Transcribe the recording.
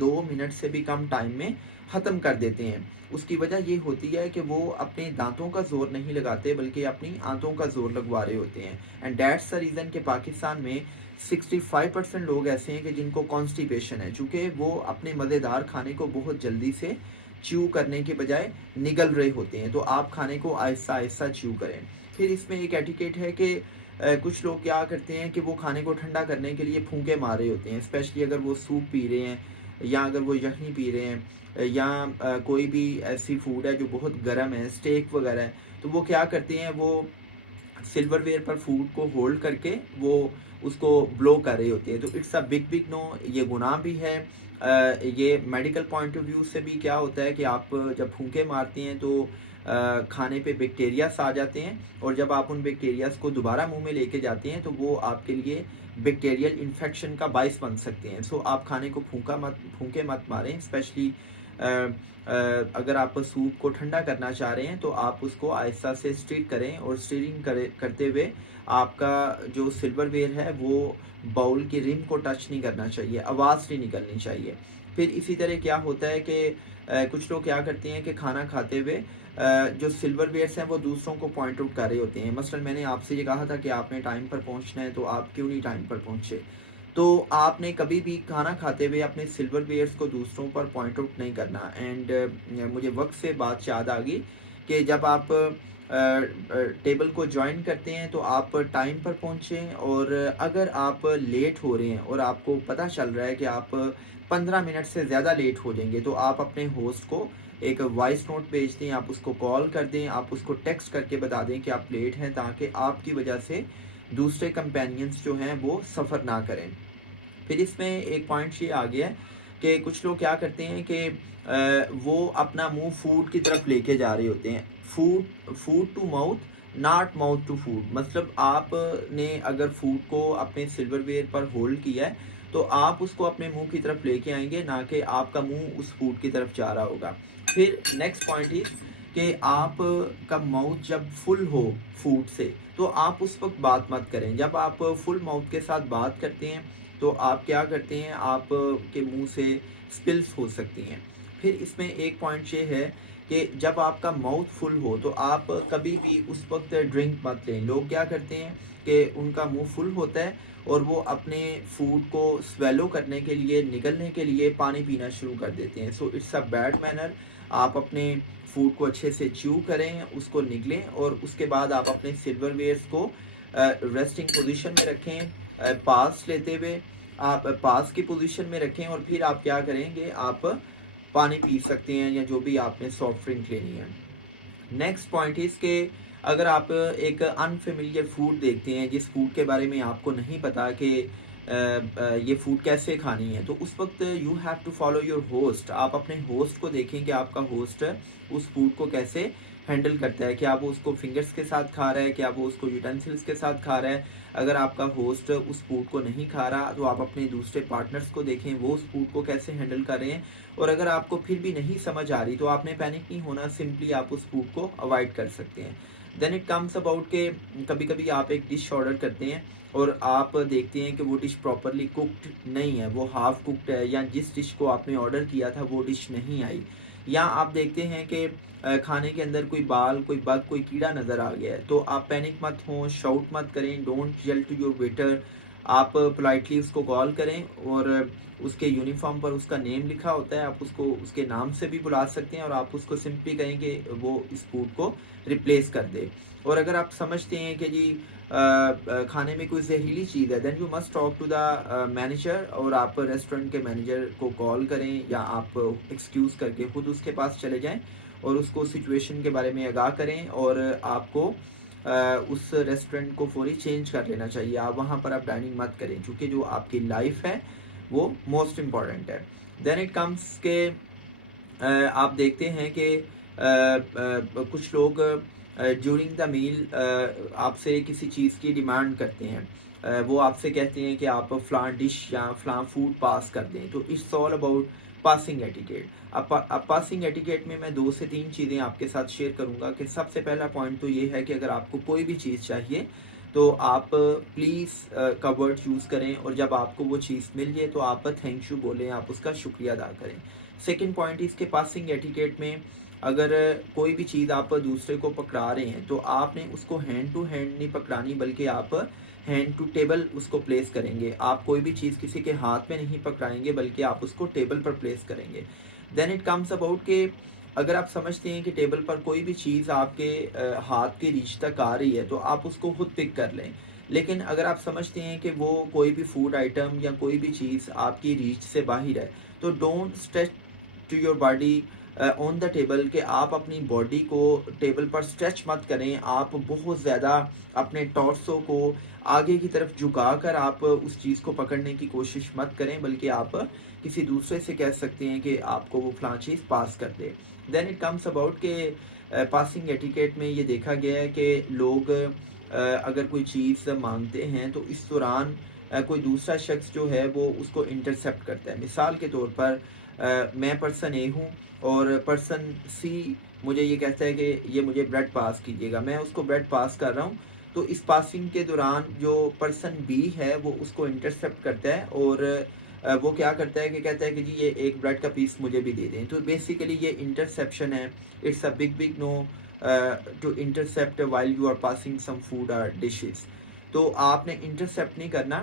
2 minute سے بھی کم time میں ختم کر دیتے ہیں. اس کی وجہ یہ ہوتی ہے کہ وہ اپنے دانتوں کا زور نہیں لگاتے بلکہ اپنی آنتوں کا زور لگوا رہے ہوتے ہیں. اینڈ دیٹس دا ریزن کہ پاکستان میں 65% لوگ ایسے ہیں کہ جن کو کانسٹیپیشن ہے، چونکہ وہ اپنے مزیدار کھانے کو بہت جلدی سے چیو کرنے کے بجائے نگل رہے ہوتے ہیں. تو آپ کھانے کو آہستہ آہستہ چیو کریں. پھر اس میں ایک ایٹیکیٹ ہے کہ کچھ لوگ کیا کرتے ہیں کہ وہ کھانے کو ٹھنڈا کرنے کے لیے پھونکے مار رہے ہوتے ہیں، اسپیشلی اگر وہ سوپ پی رہے ہیں یا اگر وہ یخنی پی رہے ہیں یا کوئی بھی ایسی فوڈ ہے جو بہت گرم ہے، اسٹیک وغیرہ ہے، تو وہ کیا کرتے ہیں، وہ سلور ویئر پر فوڈ کو ہولڈ کر کے وہ اس کو بلو کر رہے ہوتے ہیں. تو اٹس اے بگ نو. یہ گناہ بھی ہے. یہ میڈیکل پوائنٹ آف ویو سے بھی کیا ہوتا ہے کہ آپ جب پھونکے مارتے ہیں تو کھانے پہ بیکٹیریاز آ جاتے ہیں، اور جب آپ ان بیکٹیریاز کو دوبارہ منہ میں لے کے جاتے ہیں تو وہ آپ کے لیے بیکٹیریل انفیکشن کا باعث بن سکتے ہیں. سو آپ کھانے کو پھونکے مت ماریں. اسپیشلی اگر آپ سوپ کو ٹھنڈا کرنا چاہ رہے ہیں تو آپ اس کو آہستہ سے اسٹیر کریں، اور اسٹیرنگ کرتے ہوئے آپ کا جو سلور ویئر ہے وہ باؤل کی رم کو ٹچ نہیں کرنا چاہیے، آواز نہیں نکلنی چاہیے. پھر اسی طرح کیا ہوتا ہے کہ کچھ لوگ کیا کرتے ہیں کہ کھانا کھاتے ہوئے جو سلور ویئرس ہیں وہ دوسروں کو پوائنٹ آؤٹ کر رہے ہوتے ہیں. مثلا میں نے آپ سے یہ کہا تھا کہ آپ نے ٹائم پر پہنچنا ہے، تو آپ کیوں نہیں ٹائم پر پہنچے؟ تو آپ نے کبھی بھی کھانا کھاتے ہوئے اپنے سلور ویئرس کو دوسروں پر پوائنٹ آؤٹ نہیں کرنا. اینڈ مجھے وقت سے بات یاد آ گئی کہ جب آپ ٹیبل کو جوائن کرتے ہیں تو آپ ٹائم پر پہنچیں، اور اگر آپ لیٹ ہو رہے ہیں اور آپ کو پتہ چل رہا ہے کہ آپ 15 منٹ سے زیادہ لیٹ ہو جائیں گے، تو آپ اپنے ہوسٹ کو ایک وائس نوٹ بھیج دیں، آپ اس کو کال کر دیں، آپ اس کو ٹیکسٹ کر کے بتا دیں کہ آپ لیٹ ہیں، تاکہ آپ کی وجہ سے دوسرے کمپینینز جو ہیں وہ سفر نہ کریں. پھر اس میں ایک پوائنٹ یہ آ گیا ہے کہ کچھ لوگ کیا کرتے ہیں کہ وہ اپنا منہ فوڈ کی طرف لے کے جا رہے ہوتے ہیں. Food to mouth, not mouth to food. مطلب آپ نے اگر فوڈ کو اپنے سلور ویئر پر ہولڈ کیا ہے تو آپ اس کو اپنے منہ کی طرف لے کے آئیں گے، نہ کہ آپ کا منہ اس فوڈ کی طرف جا رہا ہوگا. پھر نیکسٹ پوائنٹ ہے کہ آپ کا ماؤتھ جب فل ہو فوڈ سے تو آپ اس وقت بات مت کریں. جب آپ فل ماؤتھ کے ساتھ بات کرتے ہیں تو آپ کیا کرتے ہیں، آپ کے منہ سے سپلس ہو سکتی ہیں. پھر اس میں ایک پوائنٹ یہ ہے کہ جب آپ کا ماؤتھ فل ہو تو آپ کبھی بھی اس وقت ڈرنک مت لیں. لوگ کیا کرتے ہیں کہ ان کا منہ فل ہوتا ہے اور وہ اپنے فوڈ کو سویلو کرنے کے لیے، نگلنے کے لیے پانی پینا شروع کر دیتے ہیں. So it's a bad manner. آپ اپنے فوڈ کو اچھے سے چیو کریں، اس کو نگلیں، اور اس کے بعد آپ اپنے سلور ویئرس کو ریسٹنگ پوزیشن میں رکھیں، پاس لیتے ہوئے آپ پاس کی پوزیشن میں رکھیں، اور پھر آپ کیا کریں گے، آپ پانی پی سکتے ہیں یا جو بھی آپ نے سافٹ ڈرنک لینی ہے. نیکسٹ پوائنٹ اس کہ اگر آپ ایک انفیملیئر فوڈ دیکھتے ہیں، جس فوڈ کے بارے میں آپ کو نہیں پتا کہ یہ فوڈ کیسے کھانی ہے، تو اس وقت you have to follow your host. آپ اپنے ہوسٹ کو دیکھیں کہ آپ کا ہوسٹ اس فوڈ کو کیسے ہینڈل کرتا ہے. کیا وہ اس کو فنگرز کے ساتھ کھا رہا ہے، کیا وہ اس کو یوٹینسلس کے ساتھ کھا رہا ہے. اگر آپ کا ہوسٹ اس فوڈ کو نہیں کھا رہا تو آپ اپنے دوسرے پارٹنرز کو دیکھیں وہ اس فوڈ کو کیسے ہینڈل کر رہے ہیں. اور اگر آپ کو پھر بھی نہیں سمجھ آ رہی تو آپ نے پینک نہیں ہونا، سمپلی آپ اس فوڈ کو اوائڈ کر سکتے ہیں. دین اٹ کمس اباؤٹ کہ کبھی کبھی آپ ایک ڈش آرڈر کرتے ہیں اور آپ دیکھتے ہیں کہ وہ ڈش پراپرلی کوکڈ نہیں ہے، وہ ہاف کوکڈ ہے، یا جس ڈش کو آپ نے آرڈر کیا تھا وہ ڈش نہیں آئی. یا آپ دیکھتے ہیں کہ کھانے کے اندر کوئی بال، کوئی بگ، کوئی کیڑا نظر آ گیا ہے، تو آپ پینک مت ہوں، شاؤٹ مت کریں. ڈونٹ یل ٹو یور ویٹر. آپ پولائٹلی اس کو کال کریں، اور اس کے یونیفارم پر اس کا نیم لکھا ہوتا ہے، آپ اس کو اس کے نام سے بھی بلا سکتے ہیں، اور آپ اس کو سمپلی کہیں کہ وہ اس فوڈ کو ریپلیس کر دے. اور اگر آپ سمجھتے ہیں کہ جی کھانے میں کوئی زہریلی چیز ہے، then you must talk to the manager. اور آپ ریسٹورینٹ کے مینیجر کو کال کریں، یا آپ ایکسکیوز کر کے خود اس کے پاس چلے جائیں اور اس کو سچویشن کے بارے میں آگاہ کریں، اور آپ کو اس ریسٹورینٹ کو فوری چینج کر لینا چاہیے. آپ وہاں پر آپ ڈائننگ مت کریں، کیونکہ جو آپ کی لائف ہے وہ موسٹ امپورٹنٹ ہے. دین اٹ کمس کہ آپ دیکھتے ہیں کہ کچھ لوگ ڈیورنگ دا میل آپ سے کسی چیز کی ڈیمانڈ کرتے ہیں. وہ آپ سے کہتے ہیں کہ آپ فلاں ڈش یا فلاں فوڈ پاس کر دیں. تو it's all about passing etiquette. اب پاسنگ ایٹیکیٹ میں 2 سے 3 چیزیں آپ کے ساتھ شیئر کروں گا. کہ سب سے پہلا پوائنٹ تو یہ ہے کہ اگر آپ کو کوئی بھی چیز چاہیے تو آپ پلیز کا ورڈ چوز کریں، اور جب آپ کو وہ چیز مل جائے تو آپ تھینک یو بولیں، آپ اس کا شکریہ ادا کریں۔ سیکنڈ پوائنٹ اس کے پاسنگ ایٹیکیٹ میں، اگر کوئی بھی چیز آپ دوسرے کو پکڑا رہے ہیں تو آپ نے اس کو ہینڈ ٹو ہینڈ نہیں پکڑانی، بلکہ آپ ہینڈ ٹو ٹیبل اس کو پلیس کریں گے۔ آپ کوئی بھی چیز کسی کے ہاتھ میں نہیں پکڑائیں گے، بلکہ آپ اس کو ٹیبل پر پلیس کریں گے۔ دین اٹ کمز اباؤٹ کہ اگر آپ سمجھتے ہیں کہ ٹیبل پر کوئی بھی چیز آپ کے ہاتھ کے ریچ تک آ رہی ہے تو آپ اس کو خود پک کر لیں، لیکن اگر آپ سمجھتے ہیں کہ وہ کوئی بھی فوڈ آئٹم یا کوئی بھی چیز آپ کی ریچ سے باہر ہے، تو don't stretch to your body on the table, کہ آپ اپنی باڈی کو ٹیبل پر اسٹریچ مت کریں۔ آپ بہت زیادہ اپنے ٹارسو کو آگے کی طرف جھکا کر آپ اس چیز کو پکڑنے کی کوشش مت کریں، بلکہ آپ کسی دوسرے سے کہہ سکتے ہیں کہ آپ کو وہ فلاں چیز پاس کر دے۔ دین اٹ کمس اباؤٹ کہ پاسنگ ایٹیکیٹ میں یہ دیکھا گیا ہے کہ لوگ اگر کوئی چیز مانگتے ہیں تو اس دوران کوئی دوسرا شخص جو ہے وہ اس کو انٹرسیپٹ کرتا ہے۔ مثال کے طور پر میں پرسن اے ہوں اور پرسن سی مجھے یہ کہتا ہے کہ یہ مجھے بریڈ پاس کیجیے گا، میں اس کو بریڈ پاس کر رہا ہوں، تو اس پاسنگ کے دوران جو پرسن بی ہے وہ اس کو انٹرسیپٹ کرتا ہے، اور وہ کیا کرتا ہے کہ کہتا ہے کہ جی یہ ایک بریڈ کا پیس مجھے بھی دے دیں۔ تو بیسیکلی یہ انٹرسیپشن ہے۔ It's a big no to intercept while you are passing some food اور ڈشز۔ تو آپ نے انٹرسیپٹ نہیں کرنا،